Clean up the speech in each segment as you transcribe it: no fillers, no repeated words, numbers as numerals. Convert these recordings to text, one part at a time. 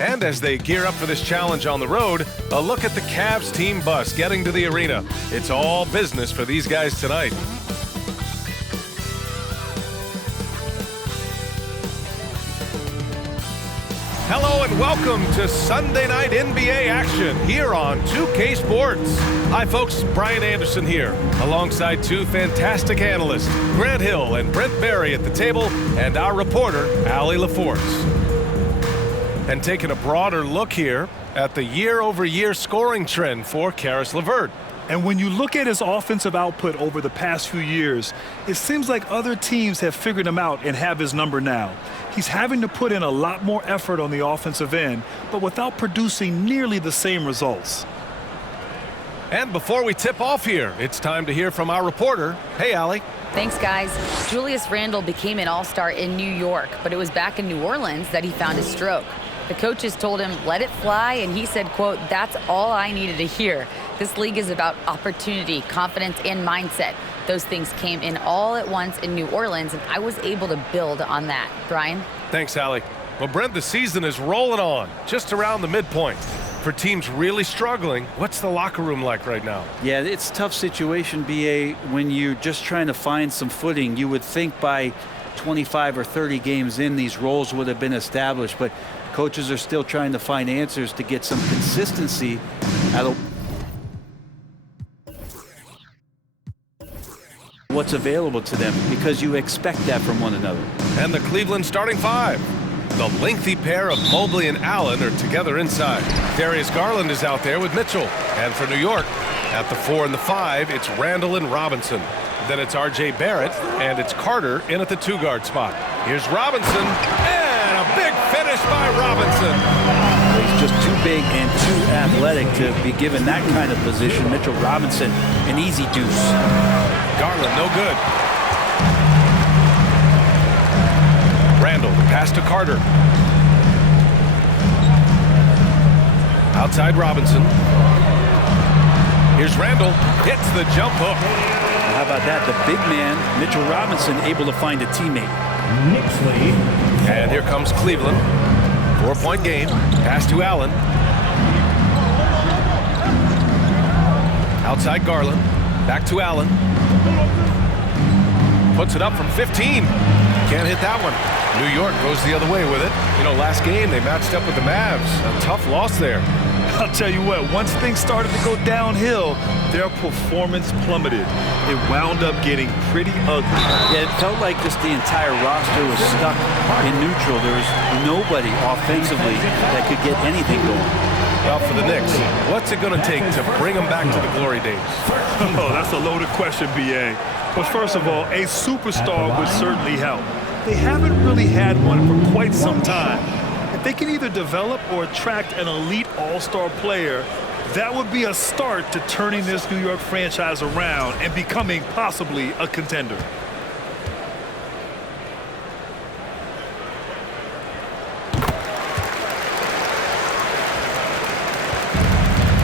And as they gear up for this challenge on the road, a look at the Cavs team bus getting to the arena. It's all business for these guys tonight. Hello and welcome to Sunday Night NBA action here on 2K Sports. Hi folks, Brian Anderson here, alongside two fantastic analysts, Grant Hill and Brent Barry at the table, and our reporter, Allie LaForce. And taking a broader look here at the year-over-year scoring trend for Caris LeVert. And when you look at his offensive output over the past few years, it seems like other teams have figured him out and have his number now. He's having to put in a lot more effort on the offensive end, but without producing nearly the same results. And before we tip off here, it's time to hear from our reporter. Hey, Allie. Thanks, guys. Julius Randle became an all-star in New York, but it was back in New Orleans that he found his stroke. The coaches told him, let it fly, and he said, quote, that's all I needed to hear. This league is about opportunity, confidence, and mindset. Those things came in all at once in New Orleans, and I was able to build on that. Brian? Thanks, Allie. Well, Brent, the season is rolling on, just around the midpoint. For teams really struggling, what's the locker room like right now? Yeah, it's a tough situation, BA, when you're just trying to find some footing. You would think by 25 or 30 games in, these roles would have been established, but coaches are still trying to find answers to get some consistency out of what's available to them, because you expect that from one another. And the Cleveland starting five. The lengthy pair of Mobley and Allen are together inside. Darius Garland is out there with Mitchell. And for New York, at the 4 and the 5, it's Randle and Robinson. Then it's R.J. Barrett, and it's Carter in at the 2-guard spot. Here's Robinson, and a big finish by Robinson. He's just too big and too athletic to be given that kind of position. Mitchell Robinson, an easy deuce. Garland, no good. Randle, pass to Carter. Outside Robinson. Here's Randle, hits the jump hook. How about that? The big man, Mitchell Robinson, able to find a teammate. And here comes Cleveland. 4-point game. Pass to Allen. Outside Garland. Back to Allen. Puts it up from 15. Can't hit that one. New York goes the other way with it. You know, last game they matched up with the Mavs. A tough loss there. I'll tell you what, once things started to go downhill, their performance plummeted. It wound up getting pretty ugly. Yeah, it felt like just the entire roster was stuck in neutral. There was nobody offensively that could get anything going. Well, for the Knicks, what's it going to take to bring them back to the glory days? Oh, that's a loaded question, B.A. But first of all, a superstar would certainly help. They haven't really had one for quite some time. If they can either develop or attract an elite all-star player, that would be a start to turning this New York franchise around and becoming possibly a contender.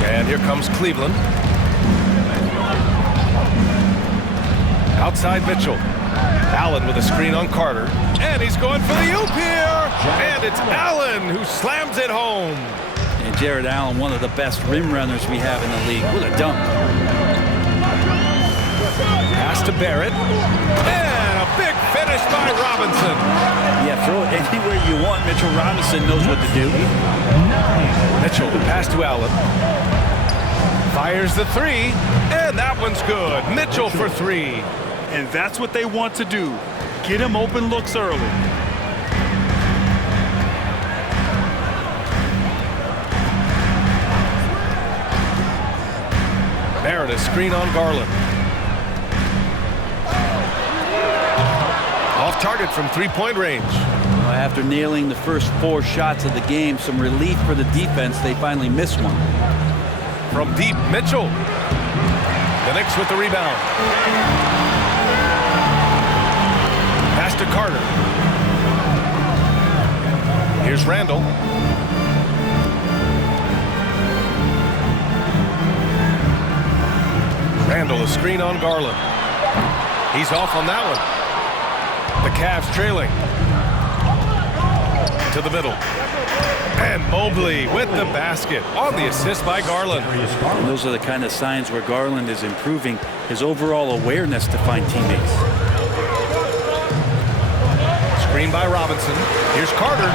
And here comes Cleveland. Outside Mitchell. Allen with a screen on Carter. And he's going for the oop here. And it's Allen who slams it home. And Jared Allen, one of the best rim runners we have in the league. What a dunk. Pass to Barrett. And a big finish by Robinson. Yeah, throw it anywhere you want. Mitchell Robinson knows what to do. Mitchell, the pass to Allen. Fires the three. And that one's good. Mitchell for three. And that's what they want to do. Get him open looks early. Barrett, a screen on Garland. Off target from three-point range. Well, after nailing the first 4 shots of the game, some relief for the defense. They finally missed one. From deep, Mitchell. The Knicks with the rebound. Pass to Carter. Here's Randle. Randle, a screen on Garland. He's off on that one. The Cavs trailing. To the middle. And Mobley with the basket on the assist by Garland. And those are the kind of signs where Garland is improving his overall awareness to find teammates. Screen by Robinson. Here's Carter.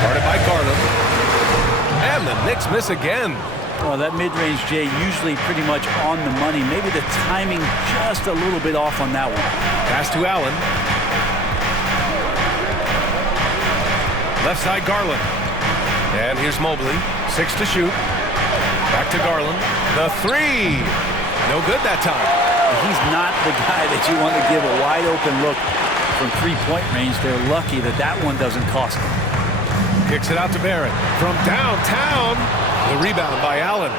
Guarded by Garland. And the Knicks miss again. Well, that mid-range, Jay, usually pretty much on the money. Maybe the timing just a little bit off on that one. Pass to Allen. Left side, Garland. And here's Mobley. 6 to shoot. Back to Garland. The three. No good that time. He's not the guy that you want to give a wide-open look from three-point range. They're lucky that that one doesn't cost them. Kicks it out to Barrett. From downtown. The rebound by Allen.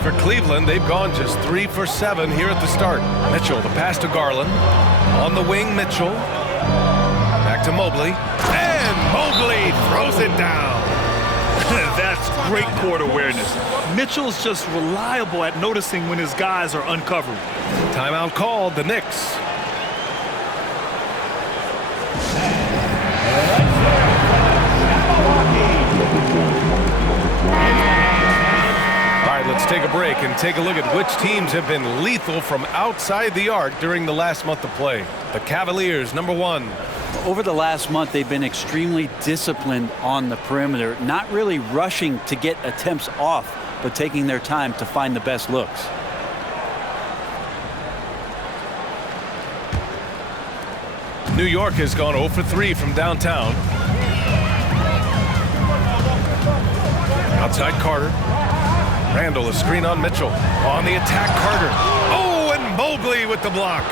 For Cleveland, they've gone just 3 for 7 here at the start. Mitchell, the pass to Garland. On the wing, Mitchell. Back to Mobley. And Mobley throws it down. That's great court awareness. Mitchell's just reliable at noticing when his guys are uncovering. Timeout called, the Knicks. All right, let's take a break and take a look at which teams have been lethal from outside the arc during the last month of play. The Cavaliers, number 1. Over the last month, they've been extremely disciplined on the perimeter, not really rushing to get attempts off, but taking their time to find the best looks. New York has gone 0 for 3 from downtown. Outside Carter. Randall, a screen on Mitchell. On the attack, Carter. Oh, and Mobley with the block.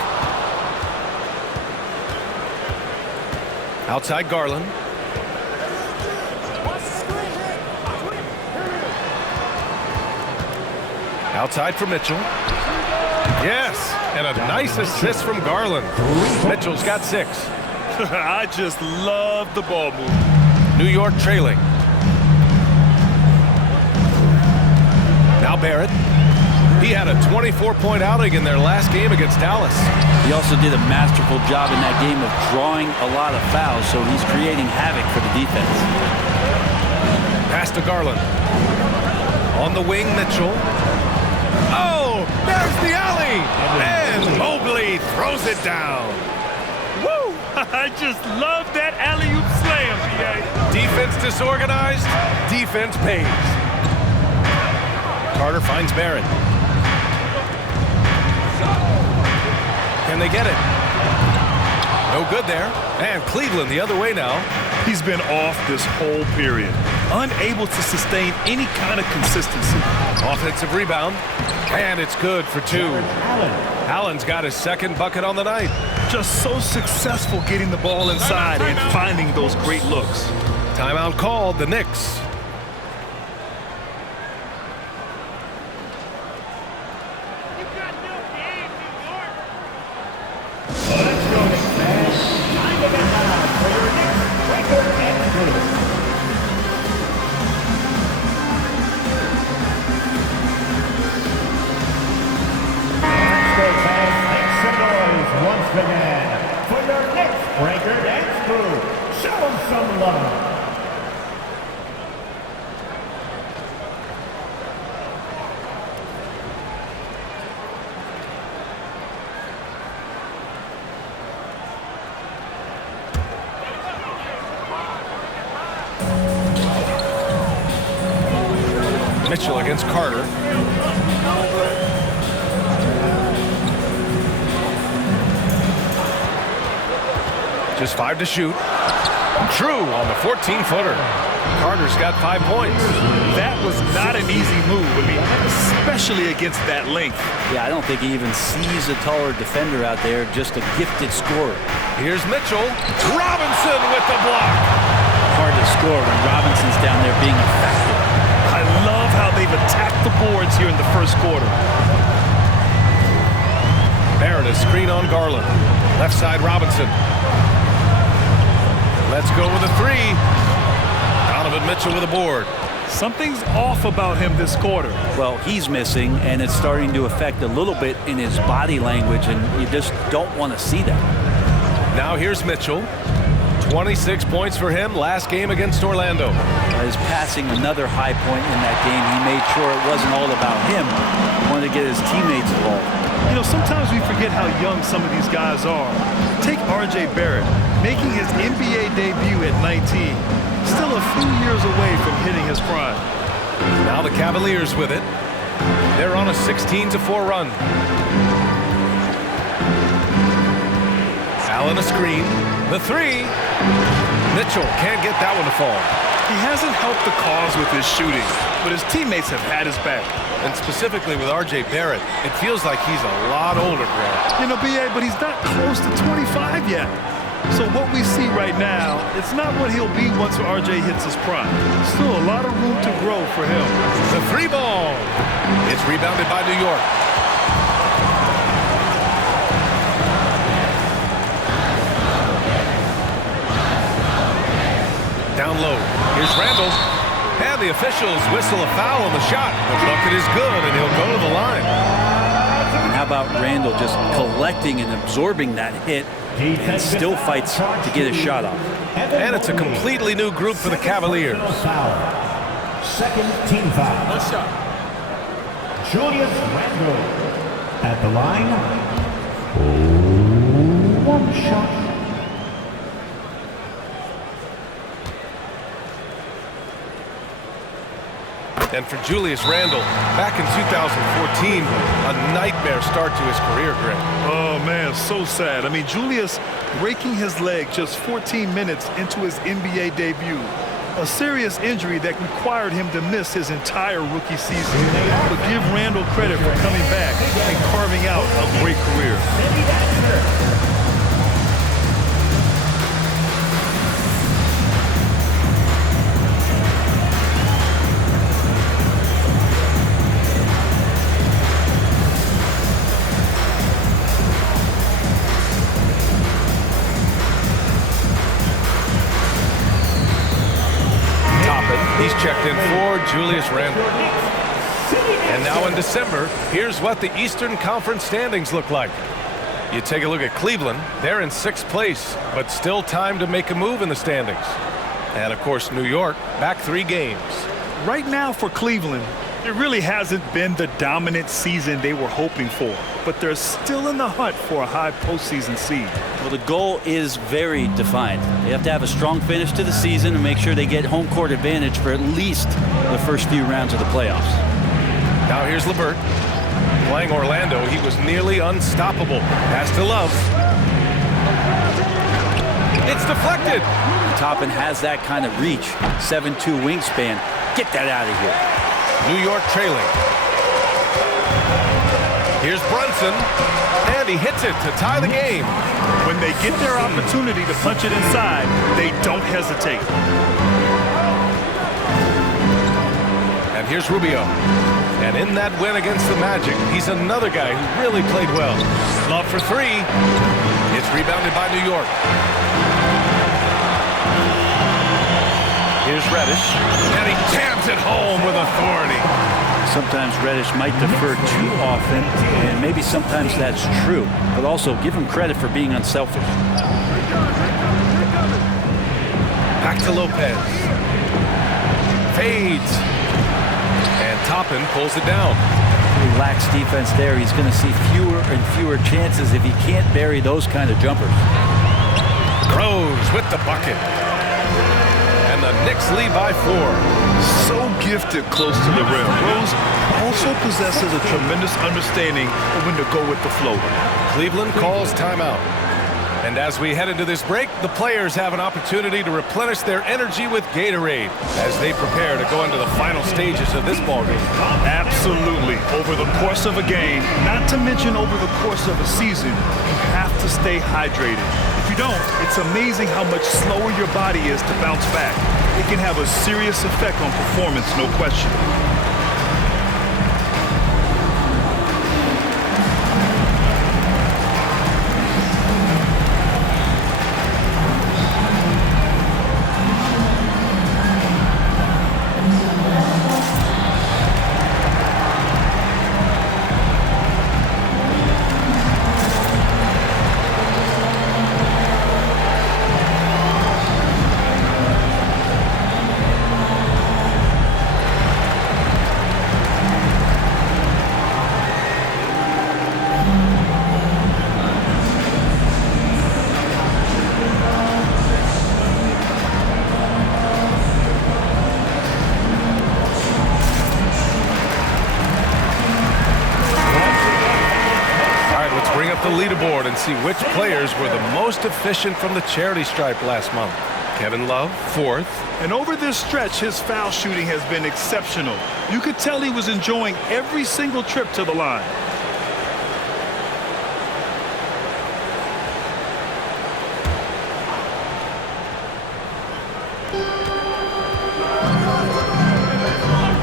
Outside Garland. Outside for Mitchell. Yes, and a nice assist from Garland. Mitchell's got 6. I just love the ball movement. New York trailing. Now Barrett. He had a 24-point outing in their last game against Dallas. He also did a masterful job in that game of drawing a lot of fouls, so he's creating havoc for the defense. Pass to Garland. On the wing, Mitchell. Oh, there's the alley! And Mobley throws it down. Woo! I just love that alley-oop slam, BA. Defense disorganized, defense pays. Carter finds Barrett. Can they get it? No good there. And Cleveland the other way now. He's been off this whole period, unable to sustain any kind of consistency. Offensive rebound, and it's good for 2. Allen's got his 2nd bucket on the night. Just so successful getting the ball inside and finding those great looks. Timeout called, the Knicks. Mitchell against Carter. Just 5 to shoot. True on the 14-footer. Carter's got 5 points. That was not an easy move, I mean, especially against that length. Yeah, I don't think he even sees a taller defender out there, just a gifted scorer. Here's Mitchell. Robinson with the block. Hard to score when Robinson's down there being effective. I love how they've attacked the boards here in the first quarter. Barrett, a screen on Garland. Left side, Robinson. Let's go with a 3. Donovan Mitchell with a board. Something's off about him this quarter. Well, he's missing, and it's starting to affect a little bit in his body language, and you just don't want to see that. Now here's Mitchell. 26 points for him last game against Orlando. His passing, another high point in that game. He made sure it wasn't all about him. He wanted to get his teammates involved. You know, sometimes we forget how young some of these guys are. Take R.J. Barrett, making his NBA debut at 19. Still a few years away from hitting his prime. Now the Cavaliers with it. They're on a 16-4 run. Allen a screen. The three. Mitchell can't get that one to fall. He hasn't helped the cause with his shooting, but his teammates have had his back. And specifically with R.J. Barrett, it feels like he's a lot older, Grant. You know, B.A., but he's not close to 25 yet. So what we see right now, it's not what he'll be once R.J. hits his prime. Still a lot of room to grow for him. The three ball. It's rebounded by New York. Down low. Here's Randall. And the officials whistle a foul on the shot. The bucket is good, and he'll go to the line. And how about Randall just collecting and absorbing that hit and still fights to get his shot off. And it's a completely new group for the Cavaliers. Second team foul. Julius Randle at the line. One shot. And for Julius Randle, back in 2014, a nightmare start to his career, Grant. Oh, man, so sad. I mean, Julius breaking his leg just 14 minutes into his NBA debut. A serious injury that required him to miss his entire rookie season. But give Randle credit for coming back and carving out a great career. He's checked in for Julius Randle. And now in December, here's what the Eastern Conference standings look like. You take a look at Cleveland. They're in 6th place, but still time to make a move in the standings. And, of course, New York, back 3 games. Right now for Cleveland, it really hasn't been the dominant season they were hoping for, but they're still in the hunt for a high postseason seed. Well, the goal is very defined. They have to have a strong finish to the season and make sure they get home court advantage for at least the first few rounds of the playoffs. Now here's LeVert. Playing Orlando, he was nearly unstoppable. Pass to Love. It's deflected. Toppin has that kind of reach. 7'2" wingspan. Get that out of here. New York trailing. Here's Brunson, and he hits it to tie the game. When they get their opportunity to punch it inside, they don't hesitate. And here's Rubio. And in that win against the Magic, he's another guy who really played well. Love for 3. It's rebounded by New York. Here's Reddish, and he jams it home with authority. Sometimes Reddish might defer too often, and maybe sometimes that's true. But also give him credit for being unselfish. Back to Lopez. Fades. And Toppin pulls it down. Relaxed defense there. He's going to see fewer and fewer chances if he can't bury those kind of jumpers. Rose with the bucket. And the Knicks lead by 4. So gifted close to the rim. Rose also possesses a tremendous understanding of when to go with the flow. Cleveland calls timeout. And as we head into this break, the players have an opportunity to replenish their energy with Gatorade as they prepare to go into the final stages of this ballgame. Absolutely. Over the course of a game, not to mention over the course of a season, you have to stay hydrated. If you don't, it's amazing how much slower your body is to bounce back. It can have a serious effect on performance, no question. and see which players were the most efficient from the charity stripe last month. Kevin Love, 4th. And over this stretch, his foul shooting has been exceptional. You could tell he was enjoying every single trip to the line.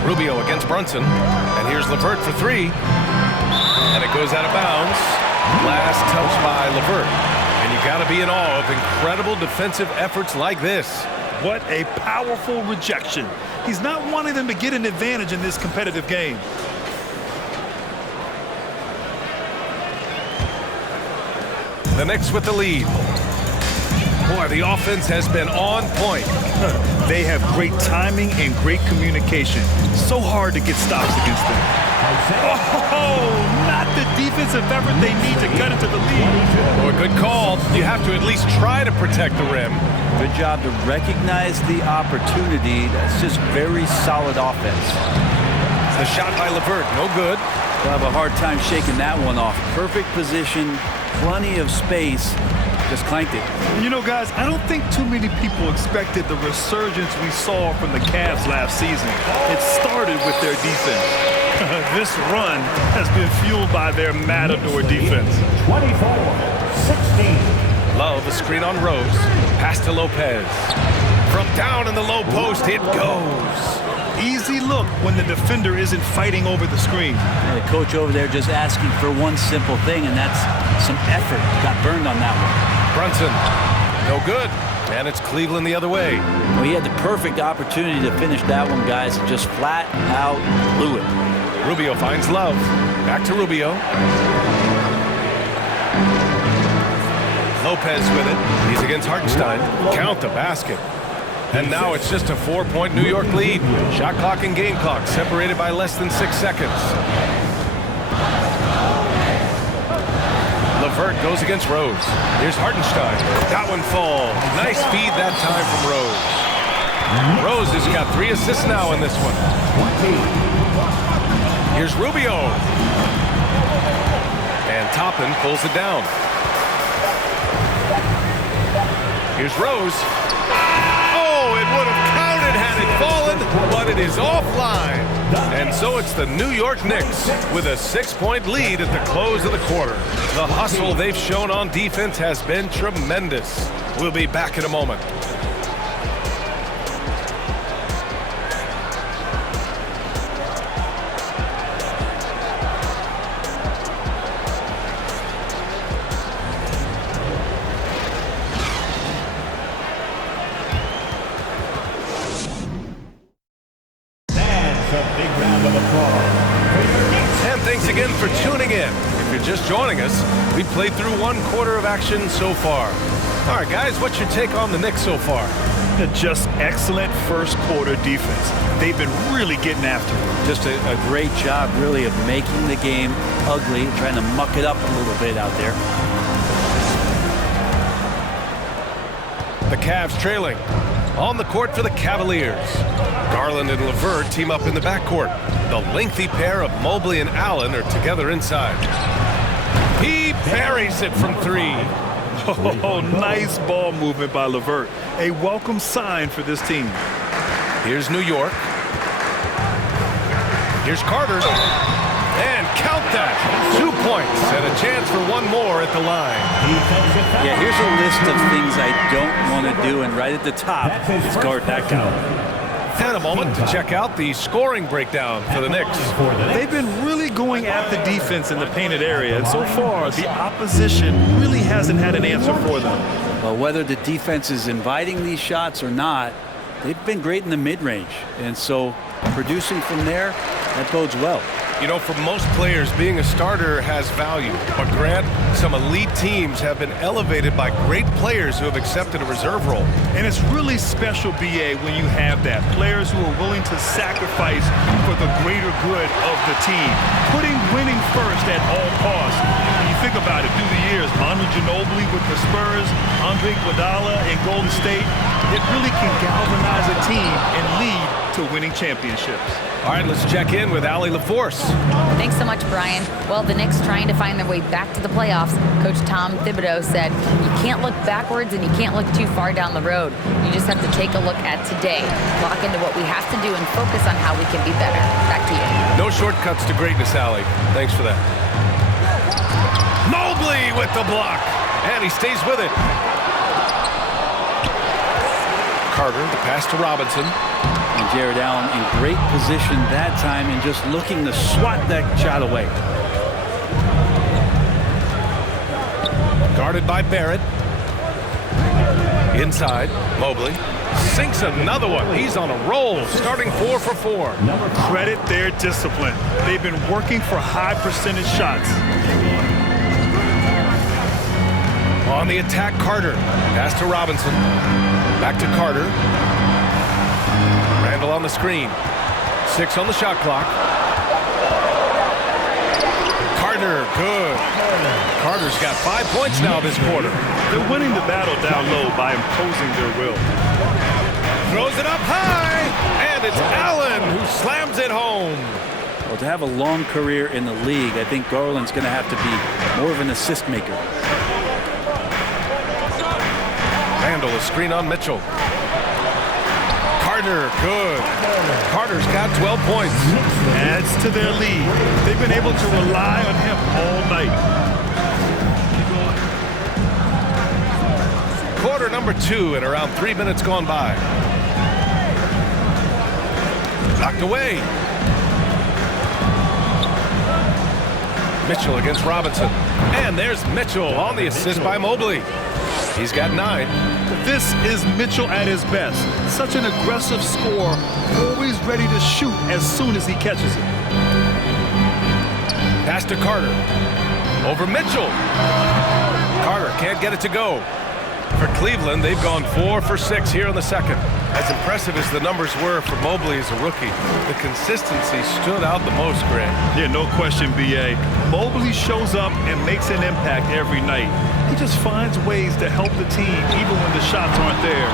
Rubio against Brunson. And here's LeVert for 3. And it goes out of bounds. Last touch by LeVert. And you got to be in awe of incredible defensive efforts like this. What a powerful rejection. He's not wanting them to get an advantage in this competitive game. The Knicks with the lead. Boy, the offense has been on point. They have great timing and great communication. So hard to get stops against them. Oh, not the defensive effort they need to cut into the lead. Boy, good call. You have to at least try to protect the rim. Good job to recognize the opportunity. That's just very solid offense. The shot by LeVert, no good. We'll have a hard time shaking that one off. Perfect position, plenty of space. Just clanked it. You know, guys, I don't think too many people expected the resurgence we saw from the Cavs last season. It started with their defense. This run has been fueled by their matador defense. 24-16. Love, a screen on Rose. Pass to Lopez. From down in the low post, it goes. Easy look when the defender isn't fighting over the screen. The coach over there just asking for one simple thing, and that's some effort. Got burned on that one. Brunson, no good. And it's Cleveland the other way. Well, he had the perfect opportunity to finish that one, guys. Just flat out blew it. Rubio finds Love. Back to Rubio. Lopez with it. He's against Hartenstein. Count the basket. And now it's just a 4-point New York lead. Shot clock and game clock separated by less than 6 seconds. LeVert goes against Rose. Here's Hartenstein. That one falls. Nice feed that time from Rose. Rose has got 3 assists now in this one. Here's Rubio. And Toppin pulls it down. Here's Rose. Oh, it would have counted had it fallen, but it is offline. And so it's the New York Knicks with a 6-point lead at the close of the quarter. The hustle they've shown on defense has been tremendous. We'll be back in a moment. And thanks again for tuning in. If you're just joining us, we played through 1 quarter of action so far. All right, guys, what's your take on the Knicks so far? Just excellent first quarter defense. They've been really getting after it. Just a great job, really, of making the game ugly, trying to muck it up a little bit out there. The Cavs trailing. On the court for the Cavaliers. Garland and LeVert team up in the backcourt. The lengthy pair of Mobley and Allen are together inside. He parries it from 3. Oh, nice ball movement by LeVert. A welcome sign for this team. Here's New York. Here's Carter. And count that. 2 points and a chance for 1 more at the line. Yeah, here's a list of things I don't want to do, and right at the top is guard that guy. And a moment to check out the scoring breakdown for the Knicks. They've been really going at the defense in the painted area, and so far the opposition really hasn't had an answer for them. Well, whether the defense is inviting these shots or not, they've been great in the mid-range, and so producing from there, that bodes well. You know, for most players, being a starter has value. But Grant, some elite teams have been elevated by great players who have accepted a reserve role. And it's really special, B.A., when you have that. Players who are willing to sacrifice for the greater good of the team. Putting winning first at all costs. When you think about it, through the years, Manu Ginobili with the Spurs, Andre Iguodala in Golden State, it really can galvanize a team and lead to winning championships. All right, let's check in with Allie LaForce. Thanks so much, Brian. Well, the Knicks trying to find their way back to the playoffs. Coach Tom Thibodeau said, you can't look backwards and you can't look too far down the road. You just have to take a look at today, lock into what we have to do, and focus on how we can be better. Back to you. No shortcuts to greatness, Allie. Thanks for that. Mobley with the block, and he stays with it. Carter, the pass to Robinson. And Jared Allen in great position that time and just looking to swat that shot away. Guarded by Barrett. Inside, Mobley sinks another one. He's on a roll, starting 4 for 4. Credit their discipline. They've been working for high percentage shots. On the attack, Carter. Pass to Robinson. Back to Carter. Randall on the screen. 6 on the shot clock. Carter, good. Carter's got 5 points now this quarter. They're winning the battle down low by imposing their will. Throws it up high, and it's Allen who slams it home. Well, to have a long career in the league, I think Garland's going to have to be more of an assist maker. Randall, a screen on Mitchell. Carter, good. Carter's got 12 points. Adds to their lead. They've been able to rely on him all night. Quarter number 2 and around 3 minutes gone by. Knocked away. Mitchell against Robinson. And there's Mitchell on the assist by Mobley. He's got 9. This is Mitchell at his best. Such an aggressive scorer, always ready to shoot as soon as he catches it. Pass to Carter. Over Mitchell. Carter can't get it to go. For Cleveland, they've gone 4 for 6 here in the second. As impressive as the numbers were for Mobley as a rookie, the consistency stood out the most, Grant. Yeah, no question, B.A. Mobley shows up and makes an impact every night. He just finds ways to help the team even when the shots aren't there.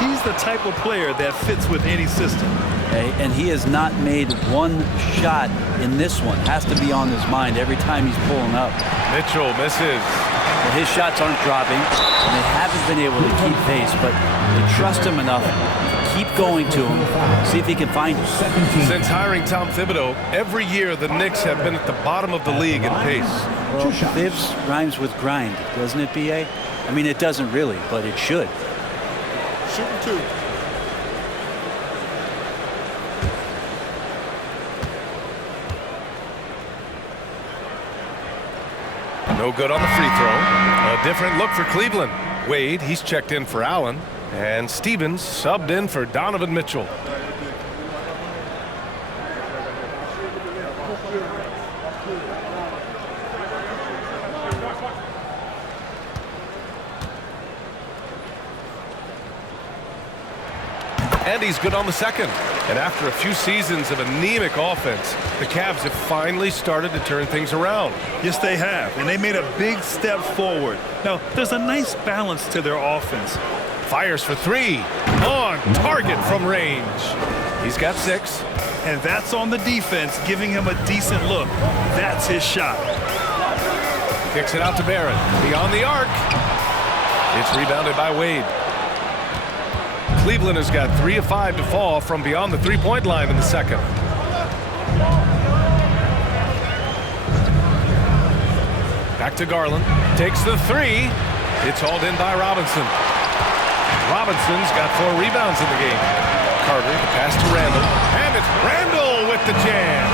He's the type of player that fits with any system. And he has not made one shot in this one. Has to be on his mind every time he's pulling up. Mitchell misses. Well, his shots aren't dropping, and they haven't been able to keep pace, but they trust him enough to keep going to him, see if he can find him. Since hiring Tom Thibodeau, every year the Knicks have been at the bottom of the league in pace. Well, Thibs rhymes with grind, doesn't it, B.A.? I mean, it doesn't really, but it should. Shooting 2. No good on the free throw. A different look for Cleveland. Wade, he's checked in for Allen. And Stevens subbed in for Donovan Mitchell. And he's good on the second. And after a few seasons of anemic offense, the Cavs have finally started to turn things around. Yes, they have, and they made a big step forward. Now, there's a nice balance to their offense. Fires for 3. On target from range. He's got 6. And that's on the defense, giving him a decent look. That's his shot. Kicks it out to Barrett. Beyond the arc. It's rebounded by Wade. Cleveland has got 3 of 5 to fall from beyond the three-point line in the second. Back to Garland. Takes the 3. It's hauled in by Robinson. Robinson's got 4 rebounds in the game. Carter, the pass to Randall. And it's Randall with the jam.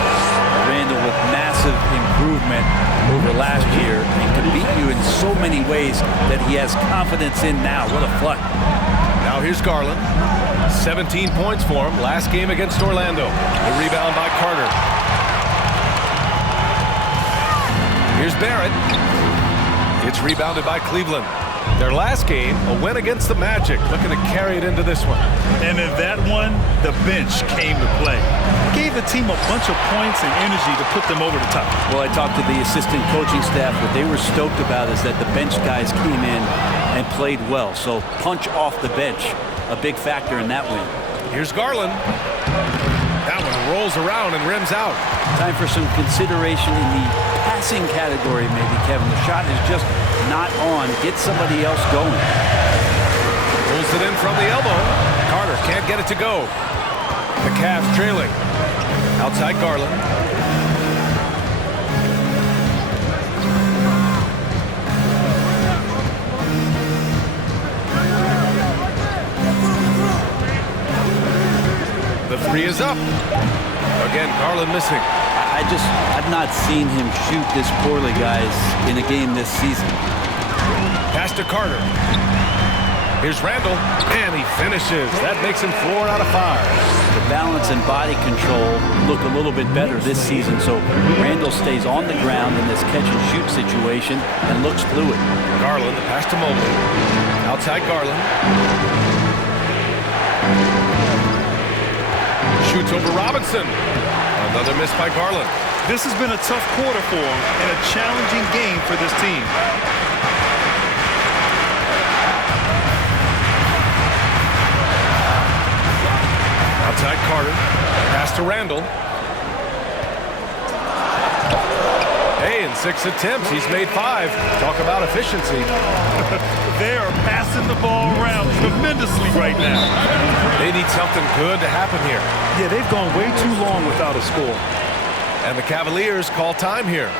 Randall with massive improvement over last year and can beat you in so many ways that he has confidence in now. What a flood. Now here's Garland. 17 points for him last game against Orlando. The rebound by Carter. Here's Barrett. It's rebounded by Cleveland. Their last game, a win against the Magic, looking to carry it into this one. And in that one, the bench came to play. Gave the team a bunch of points and energy to put them over the top. Well, I talked to the assistant coaching staff. What they were stoked about is that the bench guys came in and played well. So punch off the bench, a big factor in that win. Here's Garland. That one rolls around and rims out. Time for some consideration in the passing category, maybe, Kevin. The shot is just not on. Get somebody else going. Pulls it in from the elbow. Carter can't get it to go. The Cavs trailing. Outside Garland. The three is up. Again, Garland missing. I've not seen him shoot this poorly, guys, in a game this season. Pass to Carter. Here's Randall, and he finishes. That makes him 4 out of 5. The balance and body control look a little bit better this season, so Randall stays on the ground in this catch-and-shoot situation and looks fluid. Garland, the pass to Mobley. Outside Garland. Shoots over Robinson. Another miss by Garland. This has been a tough quarter for him and a challenging game for this team. Outside Carter. Pass to Randall. Hey, in 6 attempts, he's made 5. Talk about efficiency. They are passing the ball around tremendously right now. They need something good to happen here. Yeah, they've gone way too long without a score. And the Cavaliers call time here.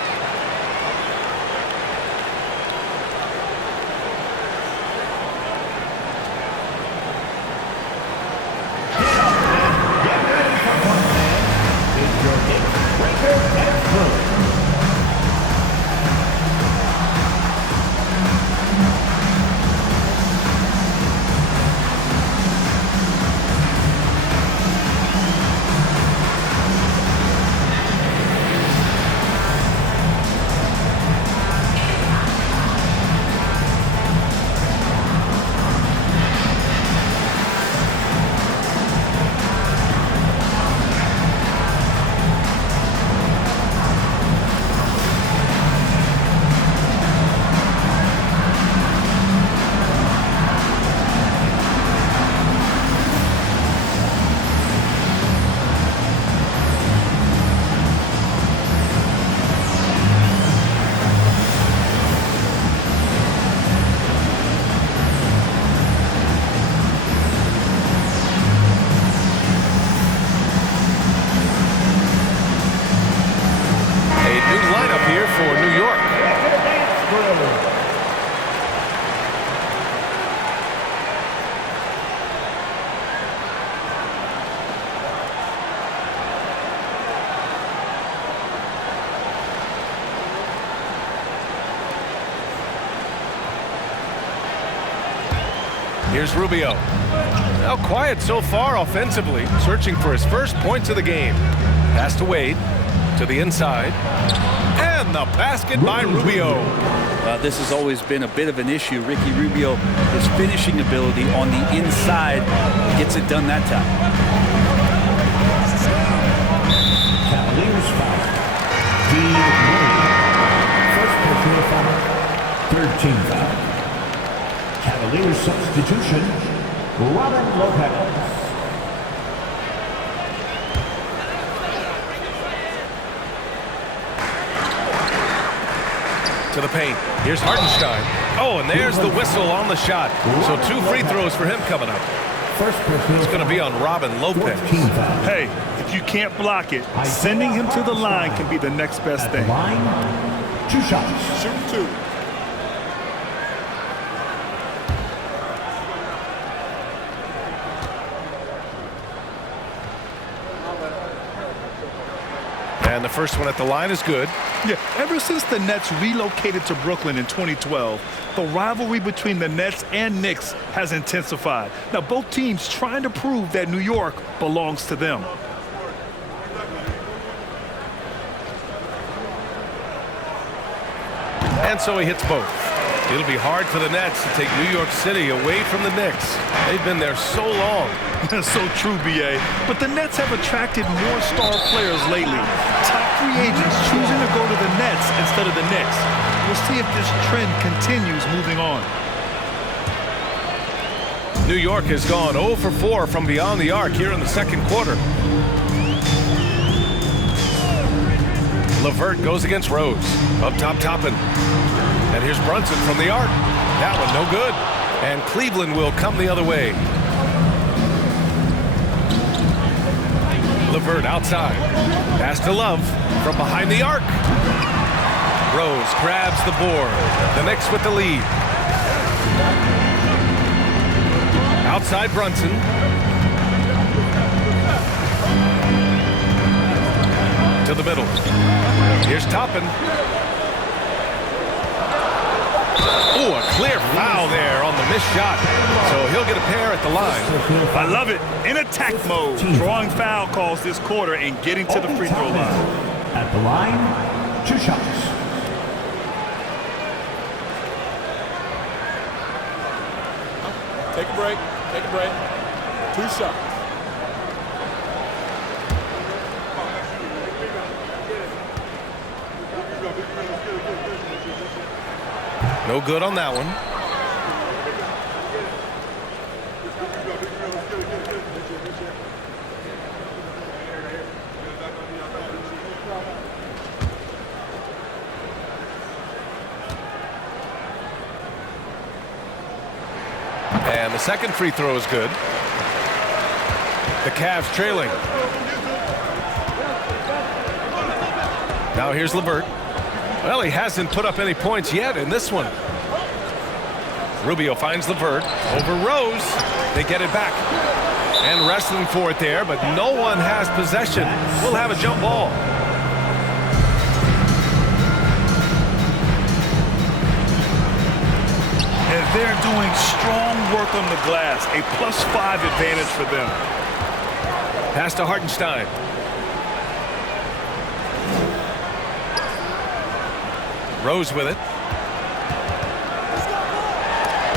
Here's Rubio. Now quiet so far offensively, searching for his first points of the game. Pass to Wade, to the inside, and the basket by Rubio. This has always been a bit of an issue. Ricky Rubio, his finishing ability on the inside, gets it done that time. Cavaliers foul. Dean Williams. First personal foul. Third team foul. Cavaliers substitution. Robin Lopez. To the paint. Here's Hartenstein. Oh, and there's the whistle on the shot. So 2 free throws for him coming up. It's going to be on Robin Lopez. Hey, if you can't block it, sending him to the line can be the next best thing. Line, 2 shots. Shoot 2. And the first one at the line is good. Yeah, ever since the Nets relocated to Brooklyn in 2012, the rivalry between the Nets and Knicks has intensified. Now, both teams trying to prove that New York belongs to them. And so he hits both. It'll be hard for the Nets to take New York City away from the Knicks. They've been there so long. So true, B.A. But the Nets have attracted more star players lately. Top free agents choosing to go to the Nets instead of the Knicks. We'll see if this trend continues moving on. New York has gone 0 for 4 from beyond the arc here in the second quarter. LeVert goes against Rose. Up top, Toppin. And here's Brunson from the arc. That one no good. And Cleveland will come the other way. LeVert outside. Pass to Love from behind the arc. Rose grabs the board. The Knicks with the lead. Outside Brunson. To the middle. Here's Toppin. Oh, a clear foul there on the missed shot. So he'll get a pair at the line. I love it. In attack mode. Drawing foul calls this quarter and getting to the free throw line. At the line, 2 shots. Take a break. Take a break. 2 shots. No good on that one. And the second free throw is good. The Cavs trailing. Now here's LeVert. Well, he hasn't put up any points yet in this one. Rubio finds LeVert over Rose. They get it back. And wrestling for it there, but no one has possession. We'll have a jump ball. And they're doing strong work on the glass. A +5 advantage for them. Pass to Hartenstein. Rose with it.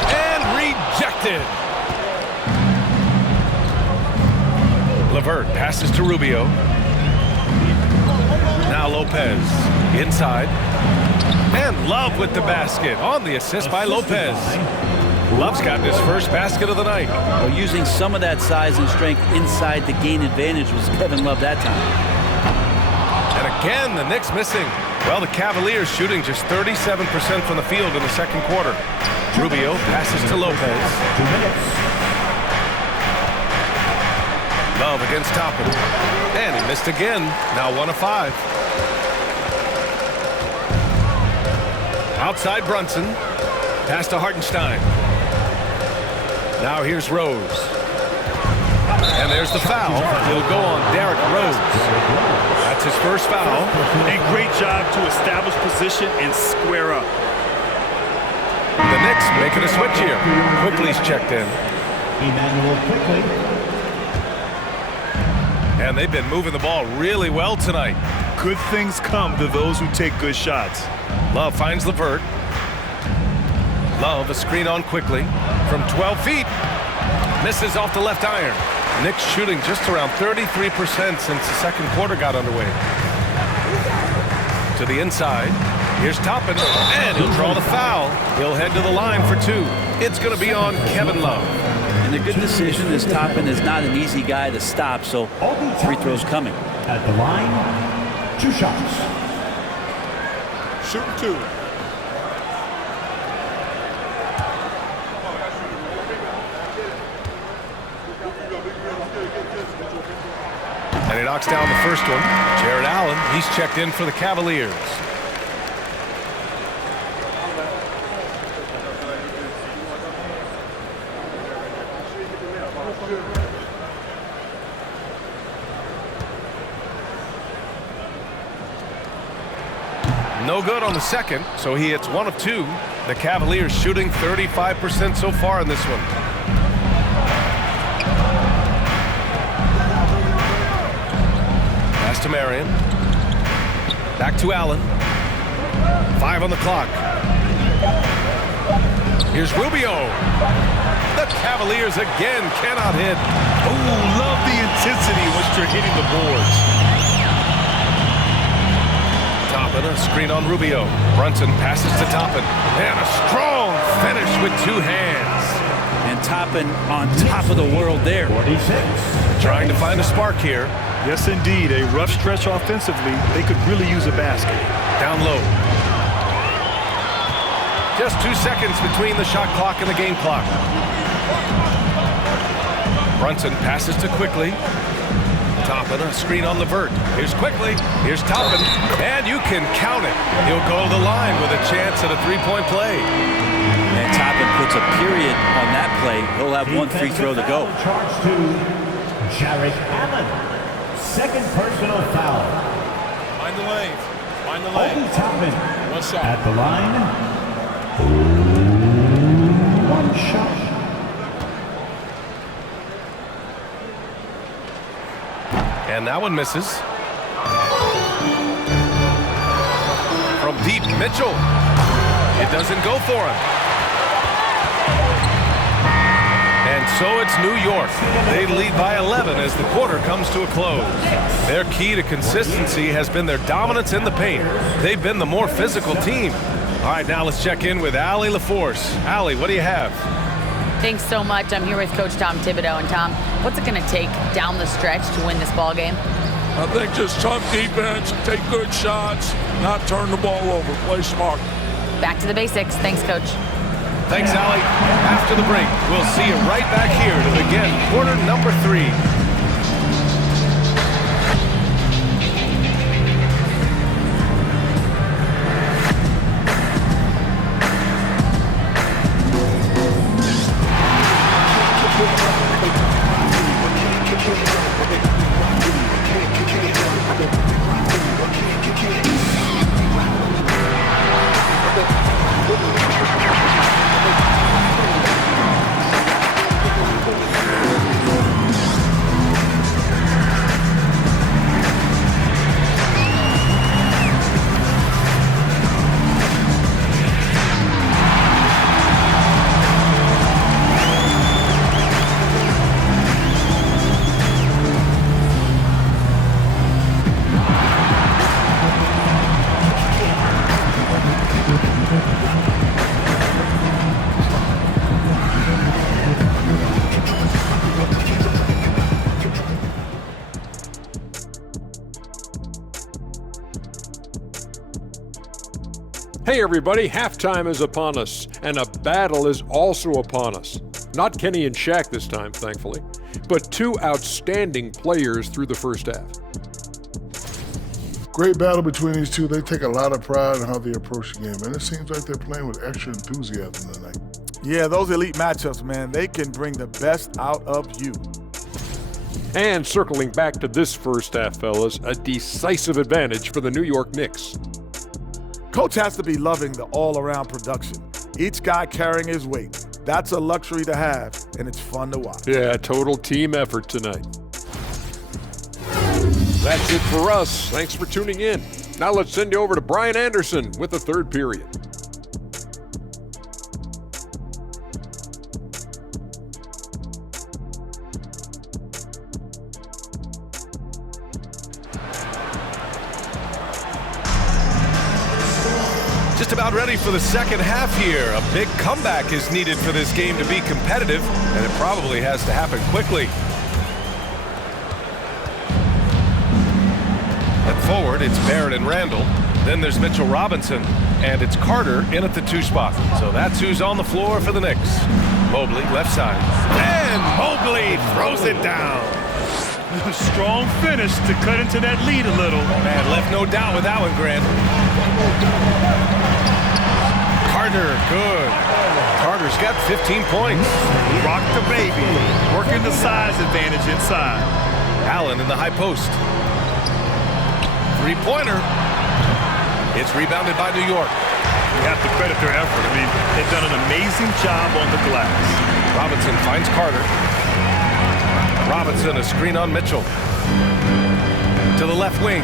And rejected. LeVert passes to Rubio. Now Lopez inside. And Love with the basket on the assist by Lopez. Love's gotten his first basket of the night. Well, using some of that size and strength inside to gain advantage was Kevin Love that time. And again, the Knicks missing. Well, the Cavaliers shooting just 37% from the field in the second quarter. Rubio passes to Lopez. 2 minutes. Love against Toppin. And he missed again. Now 1 of 5. Outside Brunson. Pass to Hartenstein. Now here's Rose. And there's the foul. It'll go on Derrick Rose. That's his first foul. A great job to establish position and square up. The Knicks making a switch here. Quickly's checked in. Emmanuel Quickly. And they've been moving the ball really well tonight. Good things come to those who take good shots. Love finds LeVert. Love a screen on Quickly from 12 feet. Misses off the left iron. Knicks shooting just around 33% since the second quarter got underway. To the inside. Here's Toppin, and he'll draw the foul. He'll head to the line for 2. It's going to be on Kevin Love. And a good decision as Toppin is not an easy guy to stop, so free throws coming. At the line, 2 shots. Shooting 2. And he knocks down the first one. Jared Allen, he's checked in for the Cavaliers. No good on the second, so he hits 1 of 2. The Cavaliers shooting 35% so far in this one. Pass to Marion. Back to Allen. 5 on the clock. Here's Rubio. The Cavaliers again cannot hit. Oh, love the intensity in which they're hitting the boards. Toppin, a screen on Rubio. Brunson passes to Toppin. And a strong finish with 2 hands. And Toppin on top of the world there. 46. Trying to find a spark here. Yes, indeed. A rough stretch offensively. They could really use a basket. Down low. Just 2 seconds between the shot clock and the game clock. Brunson passes to Quickly. Toppin, a screen on Levert. Here's Quickly. Here's Toppin. And you can count it. He'll go to the line with a chance at a three-point play. And Toppin puts a period on that play. He'll have one free throw to go. Charge to Jarrett Allen. Second personal foul. Find the lane. Find the Obi lane. Toppin One shot. at the line. One shot. And that one misses. From deep, Mitchell. It doesn't go for him. And so it's New York. They lead by 11 as the quarter comes to a close. Their key to consistency has been their dominance in the paint. They've been the more physical team. All right, now let's check in with Allie LaForce. Allie, what do you have? Thanks so much. I'm here with Coach Tom Thibodeau. And Tom, what's it going to take down the stretch to win this ball game? I think just tough defense, take good shots, not turn the ball over, play smart. Back to the basics. Thanks, Coach. Thanks, Allie. After the break, we'll see you right back here to begin quarter number 3. Hey everybody, halftime is upon us, and a battle is also upon us. Not Kenny and Shaq this time, thankfully, but two outstanding players through the first half. Great battle between these two. They take a lot of pride in how they approach the game, and it seems like they're playing with extra enthusiasm tonight. Yeah, those elite matchups, man, they can bring the best out of you. And circling back to this first half, fellas, a decisive advantage for the New York Knicks. Coach has to be loving the all-around production. Each guy carrying his weight. That's a luxury to have, and it's fun to watch. Yeah, total team effort tonight. That's it for us. Thanks for tuning in. Now let's send you over to Brian Anderson with the third period. Just about ready for the second half here. A big comeback is needed for this game to be competitive, and it probably has to happen quickly. At forward, it's Barrett and Randall. Then there's Mitchell Robinson, and it's Carter in at the 2 spot. So that's who's on the floor for the Knicks. Mobley, left side. And Mobley throws it down. Strong finish to cut into that lead a little. Man, left no doubt with that one, Grant. Carter, good. Carter's got 15 points. Rock the baby. Working the size advantage inside. Allen in the high post. Three-pointer. It's rebounded by New York. You have to credit their effort. I mean, they've done an amazing job on the glass. Robinson finds Carter. Robinson, a screen on Mitchell. To the left wing.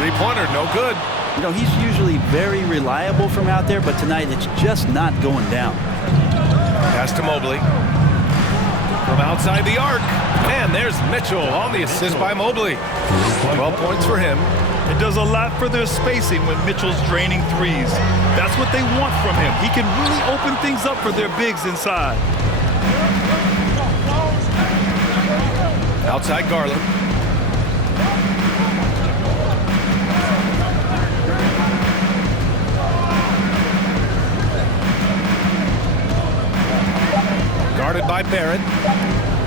Three-pointer, no good. You know, he's usually very reliable from out there, but tonight it's just not going down. Pass to Mobley. From outside the arc. And there's Mitchell on the assist by Mobley. 12 points for him. It does a lot for their spacing when Mitchell's draining threes. That's what they want from him. He can really open things up for their bigs inside. Outside Garland. Guarded by Barrett.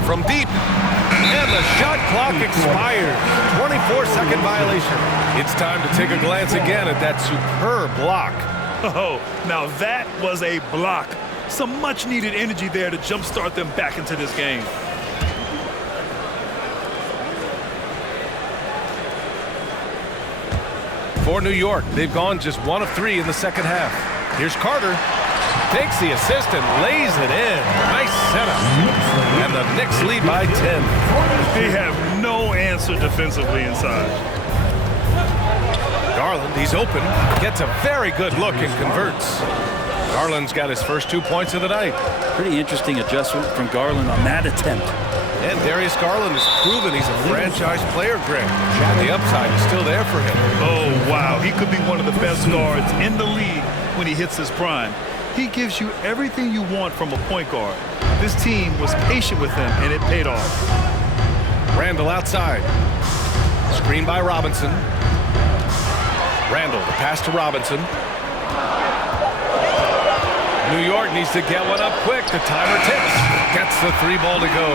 From deep. And the shot clock expires. 24-second violation. It's time to take a glance again at that superb block. Oh, now that was a block. Some much-needed energy there to jumpstart them back into this game. For New York, they've gone just 1 of 3 in the second half. Here's Carter. Takes the assist and lays it in. Nice setup. And the Knicks lead by 10. They have no answer defensively inside. Garland, he's open. Gets a very good look and converts. Garland's got his first 2 points of the night. Pretty interesting adjustment from Garland on that attempt. And Darius Garland has proven he's a franchise player, Greg. And the upside is still there for him. Oh, wow. He could be one of the best guards in the league when he hits his prime. He gives you everything you want from a point guard. This team was patient with him, and it paid off. Randall outside. Screen by Robinson. Randall, the pass to Robinson. New York needs to get one up quick. The timer ticks. Gets the 3 ball to go.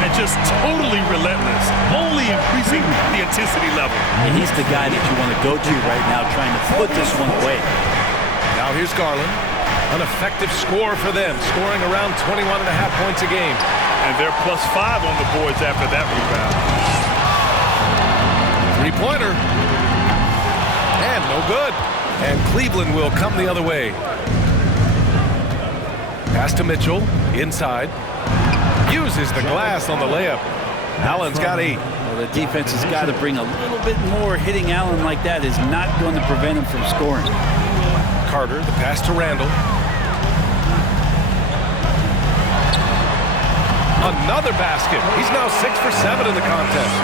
And just totally relentless, only increasing the intensity level. And he's the guy that you want to go to right now, trying to put this one away. Now here's Garland. An effective score for them, scoring around 21.5 points a game. And they're +5 on the boards after that rebound. 3-pointer. And no good. And Cleveland will come the other way. Pass to Mitchell, inside. Uses the glass on the layup. Allen's got 8. Well, the defense has got to bring a little bit more. Hitting Allen like that is not going to prevent him from scoring. Carter, the pass to Randall. Another basket. He's now 6 for 7 in the contest.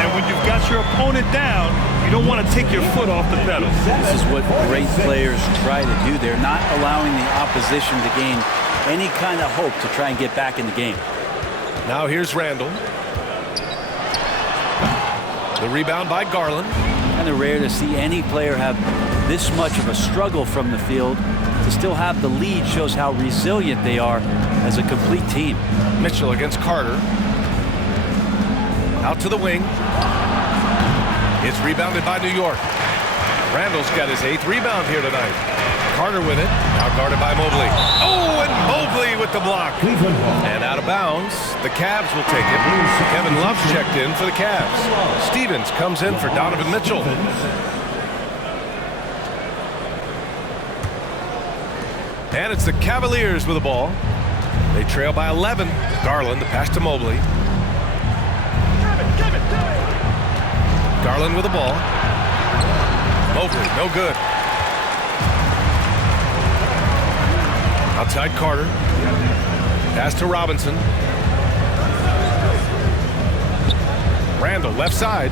And when you've got your opponent down, you don't want to take your foot off the pedal. This is what great players try to do. They're not allowing the opposition to gain any kind of hope to try and get back in the game. Now here's Randall. The rebound by Garland. Kind of rare to see any player have this much of a struggle from the field. To still have the lead shows how resilient they are as a complete team. Mitchell against Carter. Out to the wing. It's rebounded by New York. Randall's got his 8th rebound here tonight. Carter with it. Now guarded by Mobley. Oh, and Mobley with the block. And out of bounds. The Cavs will take it. Kevin Love's checked in for the Cavs. Stevens comes in for Donovan Mitchell. And it's the Cavaliers with the ball. They trail by 11. Garland, the pass to Mobley. Garland with the ball. Mobley, no good. Outside Carter. Pass to Robinson. Randall, left side.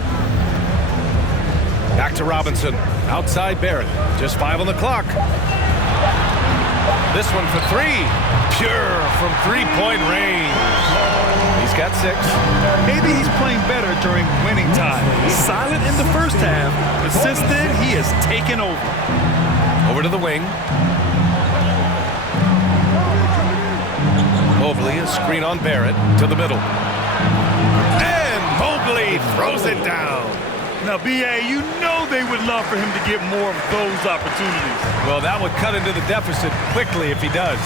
Back to Robinson. Outside Barrett. Just 5 on the clock. This one for 3. Pure from 3-point range. He's got 6. Maybe he's playing better during winning time. Silent in the first half, but since then he has taken over. Over to the wing. Mobley, a screen on Barrett to the middle. And Mobley throws it down. Now, B.A., you know they would love for him to get more of those opportunities. Well, that would cut into the deficit quickly if he does.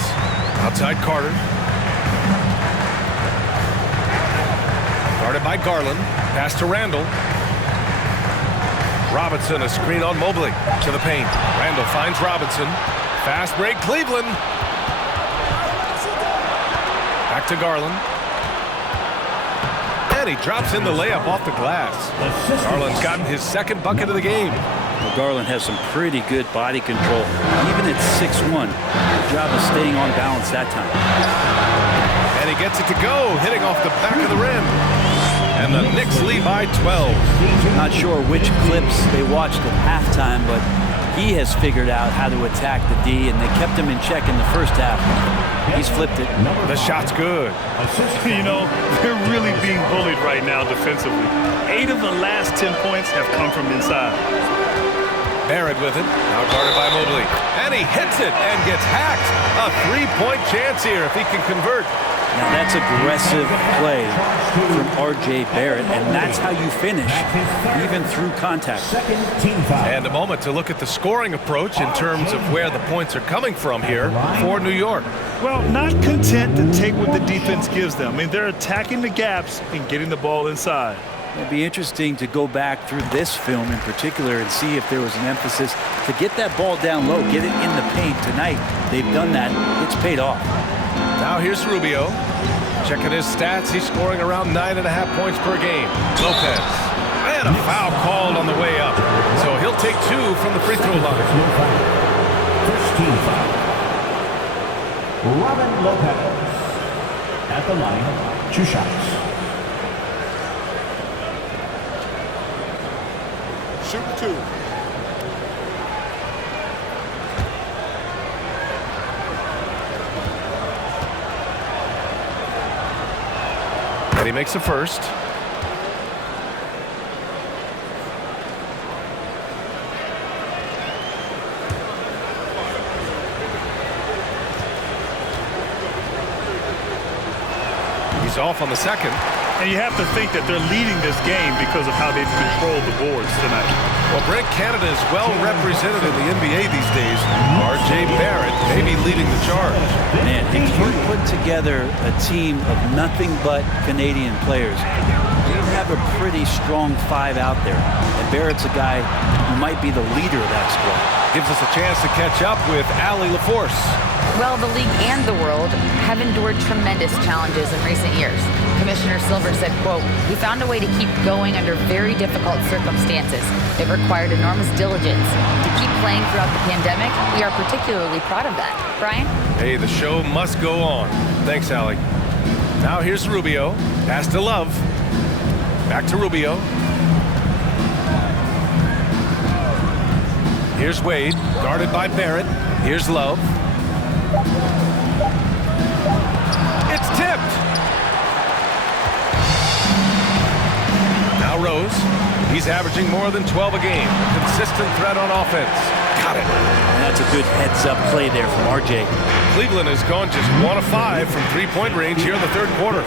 Outside Carter. Guarded by Garland. Pass to Randall. Robinson, a screen on Mobley to the paint. Randall finds Robinson. Fast break, Cleveland. Back to Garland. And he drops in the layup off the glass. Garland's gotten his 2nd bucket of the game. Well, Garland has some pretty good body control. Even at 6'1", good job of staying on balance that time. And he gets it to go, hitting off the back of the rim. and the Knicks lead by 12. Not sure which clips they watched at halftime, but he has figured out how to attack the D, and they kept him in check in the first half. He's flipped it. The shot's good. You know, they're really being bullied right now defensively. 8 of the last 10 points have come from inside. Barrett with it, now guarded by Mobley. And he hits it and gets hacked. A 3-point chance here if he can convert. Now that's aggressive play from R.J. Barrett, and that's how you finish, even through contact. And a moment to look at the scoring approach in terms of where the points are coming from here for New York. Well, not content to take what the defense gives them. I mean, they're attacking the gaps and getting the ball inside. It'd be interesting to go back through this film in particular and see if there was an emphasis to get that ball down low, get it in the paint. Tonight, they've done that. It's paid off. Now here's Rubio. Checking his stats, he's scoring around 9.5 points per game. Lopez. And a foul called on the way up. So he'll take 2 from the free throw line. First team foul. Robin Lopez at the line, 2 shots. Shoot 2. And he makes the first. He's off on the second. And you have to think that they're leading this game because of how they've controlled the boards tonight. Well, Brent, Canada is well represented in the NBA these days. R.J. Barrett may be leading the charge. Man, if you put together a team of nothing but Canadian players, you have a pretty strong 5 out there. And Barrett's a guy who might be the leader of that squad. Gives us a chance to catch up with Allie LaForce. Well, the league and the world have endured tremendous challenges in recent years. Commissioner Silver said, quote, "We found a way to keep going under very difficult circumstances. It required enormous diligence. To keep playing throughout the pandemic, we are particularly proud of that." Brian? Hey, the show must go on. Thanks, Allie. Now here's Rubio. Pass to Love. Back to Rubio. Here's Wade, guarded by Barrett. Here's Love. It's tipped. Now Rose. He's averaging more than 12 a game. A consistent threat on offense. Got it. And that's a good heads-up play there from R.J. Cleveland has gone just 1 of 5 from three-point range here in the third quarter.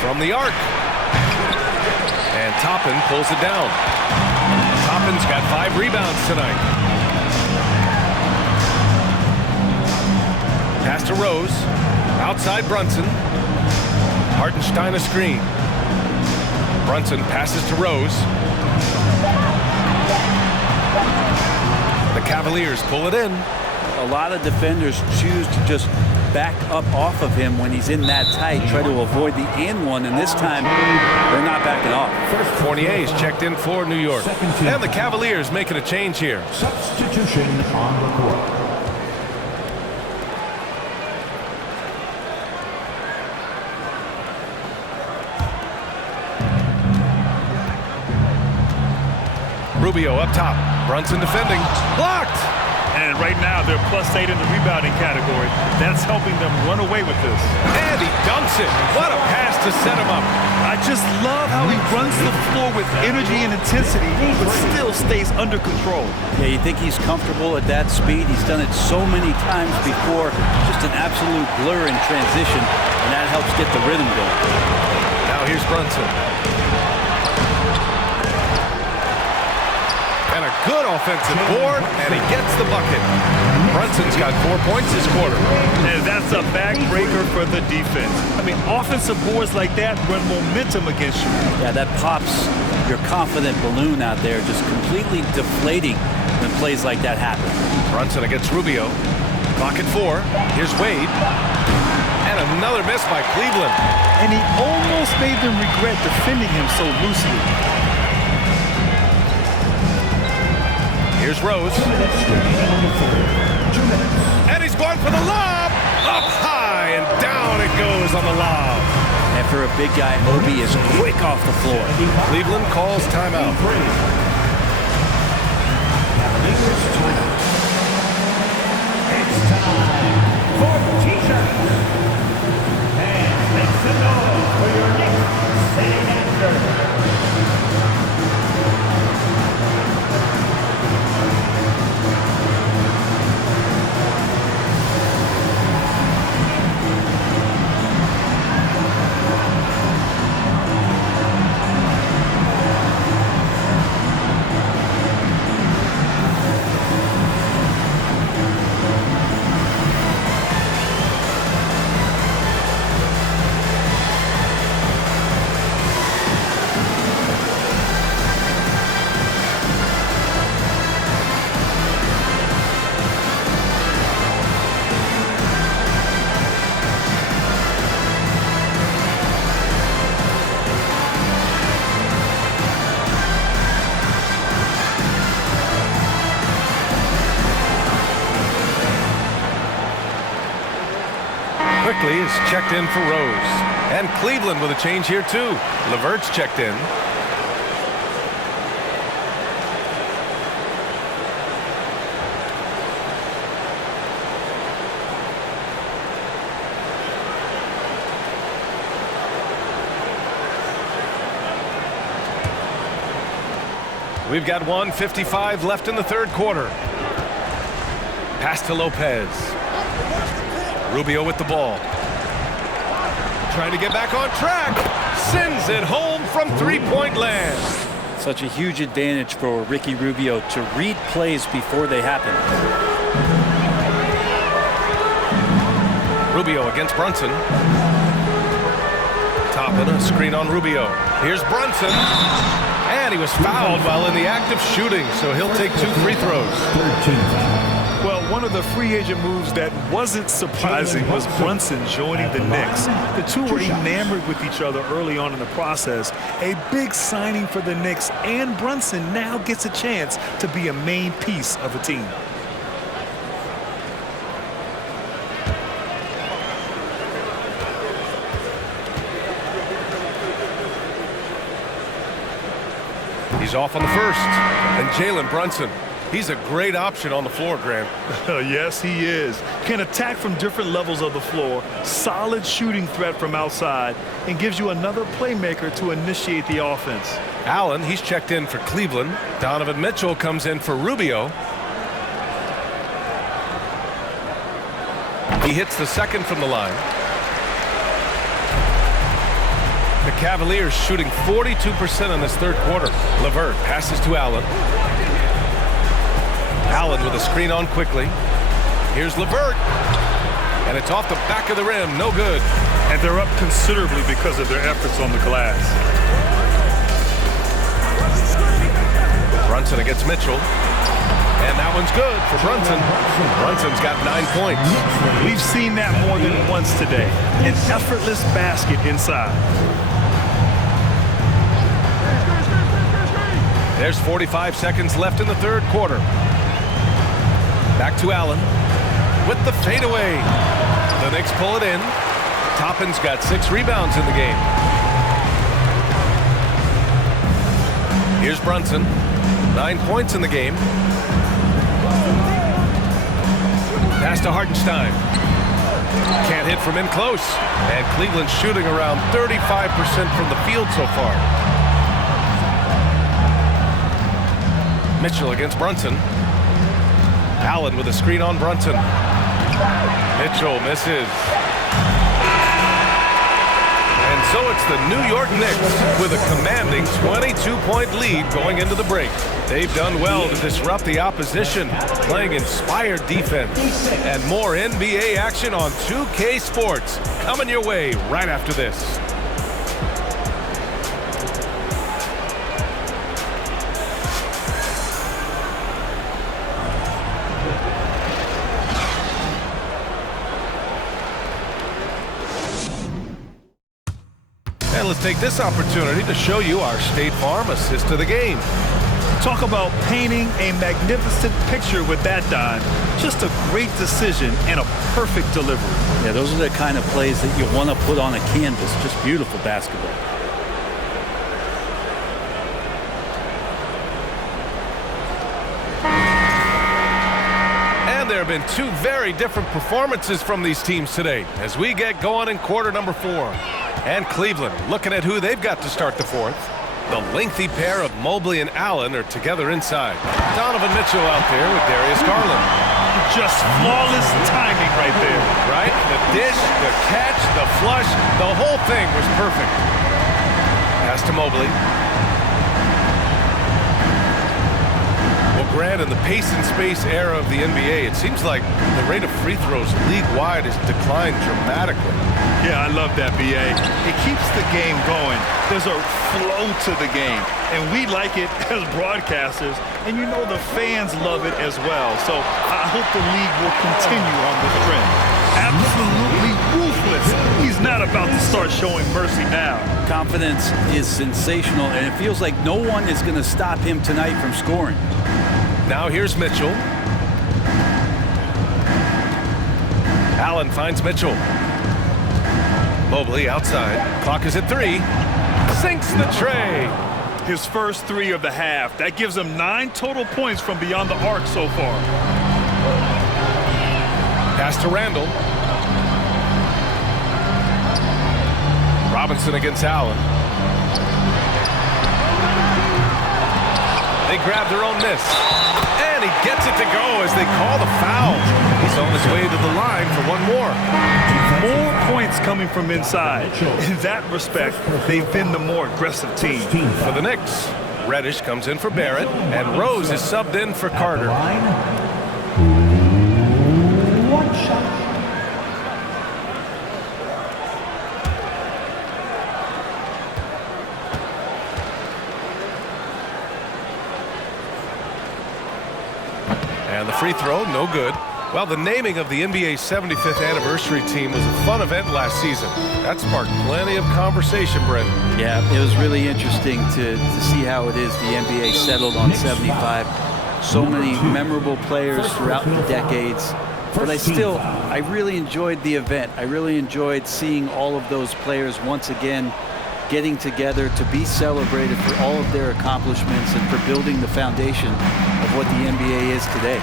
From the arc. And Toppin pulls it down. Toppin's got 5 rebounds tonight. Pass to Rose. Outside Brunson. Hartenstein a screen. Brunson passes to Rose. The Cavaliers pull it in. A lot of defenders choose to just back up off of him when he's in that tight, try to avoid the and one, and this time they're not backing off. Fournier's checked in for New York. And the Cavaliers making a change here. Substitution on the court. Rubio up top. Brunson defending. Blocked! And right now, they're +8 in the rebounding category. That's helping them run away with this. And he dunks it. What a pass to set him up. I just love how he runs the floor with energy and intensity, but still stays under control. Yeah, you think he's comfortable at that speed? He's done it so many times before. Just an absolute blur in transition, and that helps get the rhythm going. Now here's Brunson. And a good offensive board, and he gets the bucket. Brunson's got 4 points this quarter. And that's a backbreaker for the defense. I mean, offensive boards like that run momentum against you. Yeah, that pops your confident balloon out there, just completely deflating when plays like that happen. Brunson against Rubio. Clock at 4. Here's Wade. And another miss by Cleveland. And he almost made them regret defending him so loosely. Here's Rose. And he's going for the lob. Up high and down it goes on the lob. And for a big guy. Obi is quick off the floor. Cleveland calls timeout. Cavaliers timeout. It's time for T-shirts. And make some noise for your next city answer. Quickly is checked in for Rose. And Cleveland with a change here too. LeVert's checked in. We've got 1:55 left in the third quarter. Pass to Lopez. Rubio with the ball. Trying to get back on track. Sends it home from three-point land. Such a huge advantage for Ricky Rubio to read plays before they happen. Rubio against Brunson. Toppin, a screen on Rubio. Here's Brunson. And he was fouled while in the act of shooting, so he'll take 2 free throws. Well, one of the free agent moves that wasn't surprising was Brunson joining the Knicks. The two were enamored with each other early on in the process. A big signing for the Knicks, and Brunson now gets a chance to be a main piece of a team. He's off on the first. And Jalen Brunson. He's a great option on the floor, Grant. Yes, he is. Can attack from different levels of the floor. Solid shooting threat from outside. And gives you another playmaker to initiate the offense. Allen, he's checked in for Cleveland. Donovan Mitchell comes in for Rubio. He hits the second from the line. The Cavaliers shooting 42% in this third quarter. LeVert passes to Allen. Allen with a screen on quickly. Here's LeVert. And it's off the back of the rim. No good. And they're up considerably because of their efforts on the glass. Brunson against Mitchell. And that one's good for Brunson. Brunson's got 9 points. We've seen that more than once today. An effortless basket inside. There's 45 seconds left in the third quarter. Back to Allen with the fadeaway. The Knicks pull it in. Toppin's got 6 rebounds in the game. Here's Brunson. 9 points in the game. Pass to Hartenstein. Can't hit from in close. And Cleveland shooting around 35% from the field so far. Mitchell against Brunson. Allen with a screen on Brunson. Mitchell misses. And so it's the New York Knicks with a commanding 22-point lead going into the break. They've done well to disrupt the opposition, playing inspired defense. And more NBA action on 2K Sports coming your way right after this. And let's take this opportunity to show you our State Farm assist to the game. Talk about painting a magnificent picture with that dive. Just a great decision and a perfect delivery. Yeah, those are the kind of plays that you want to put on a canvas. Just beautiful basketball. And there have been two very different performances from these teams today as we get going in quarter number 4. And Cleveland looking at who they've got to start the fourth. The lengthy pair of Mobley and Allen are together inside. Donovan Mitchell out there with Darius Garland. Just flawless timing right there. Right? The dish, the catch, the flush, the whole thing was perfect. Pass to Mobley. Well, Grant, in the pace and space era of the NBA, it seems like the rate of free throws league-wide has declined dramatically. Yeah, I love that, B.A. It keeps the game going. There's a flow to the game, and we like it as broadcasters, and you know the fans love it as well. So I hope the league will continue on this trend. Absolutely ruthless. He's not about to start showing mercy now. Confidence is sensational, and it feels like no one is going to stop him tonight from scoring. Now here's Mitchell. Allen finds Mitchell. Mobley outside. Clock is at 3. Sinks the tray. His first 3 of the half. That gives him 9 total points from beyond the arc so far. Pass to Randall. Robinson against Allen. They grab their own miss. And he gets it to go as they call the foul. He's on his way to the line for one more. More points coming from inside. In that respect, they've been the more aggressive team. For the Knicks, Reddish comes in for Barrett, and Rose is subbed in for Carter. One shot. And the free throw, no good. Well, the naming of the NBA's 75th anniversary team was a fun event last season. That sparked plenty of conversation, Brent. Yeah, it was really interesting to see how it is the NBA settled on 75. So many memorable players throughout the decades. But I really enjoyed the event. I really enjoyed seeing all of those players once again getting together to be celebrated for all of their accomplishments and for building the foundation of what the NBA is today.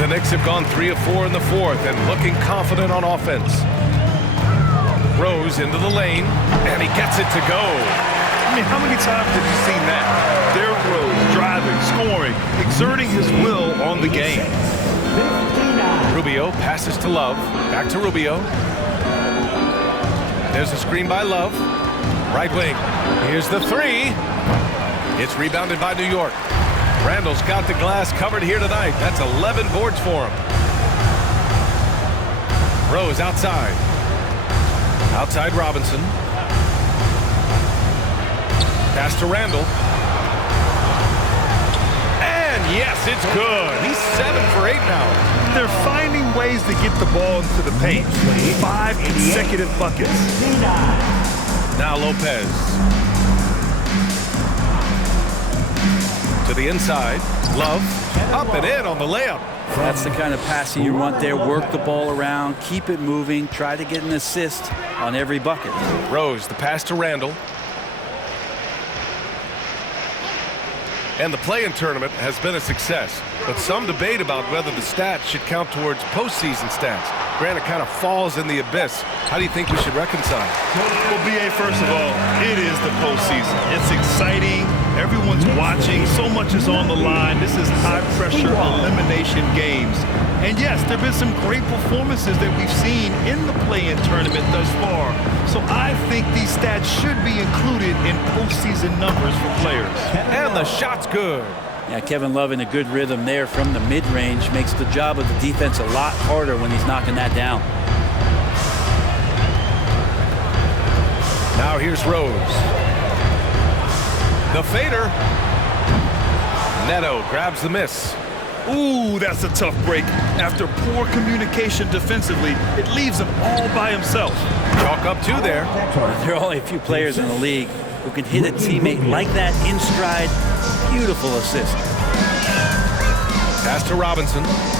The Knicks have gone 3 of 4 in the fourth and looking confident on offense. Rose into the lane, and he gets it to go. I mean, how many times have you seen that? Derrick Rose driving, scoring, exerting his will on the game. Rubio passes to Love. Back to Rubio. There's a screen by Love. Right wing. Here's the 3. It's rebounded by New York. Randall's got the glass covered here tonight. That's 11 boards for him. Rose outside. Outside Robinson. Pass to Randall. And yes, it's good. He's 7 for 8 now. They're finding ways to get the ball into the paint. 5 consecutive buckets. Now Lopez. To the inside. Love. Up and in on the layup. That's the kind of passing you want there. Work the ball around, keep it moving, try to get an assist on every bucket. Rose, the pass to Randall. And the play-in tournament has been a success, but some debate about whether the stats should count towards postseason stats. Grant, it kind of falls in the abyss. How do you think we should reconcile? Well, B.A., first of all, it is the postseason. It's exciting. Everyone's watching. So much is on the line. This is high-pressure elimination games. And yes, there have been some great performances that we've seen in the play-in tournament thus far. So I think these stats should be included in postseason numbers for players. And the shot's good. Yeah, Kevin Love in a good rhythm there from the mid-range makes the job of the defense a lot harder when he's knocking that down. Now here's Rose. The fader. Neto grabs the miss. Ooh, that's a tough break. After poor communication defensively, it leaves him all by himself. Chalk up 2 there. There are only a few players in the league who can hit a teammate like that in stride. Beautiful assist. Pass to Robinson.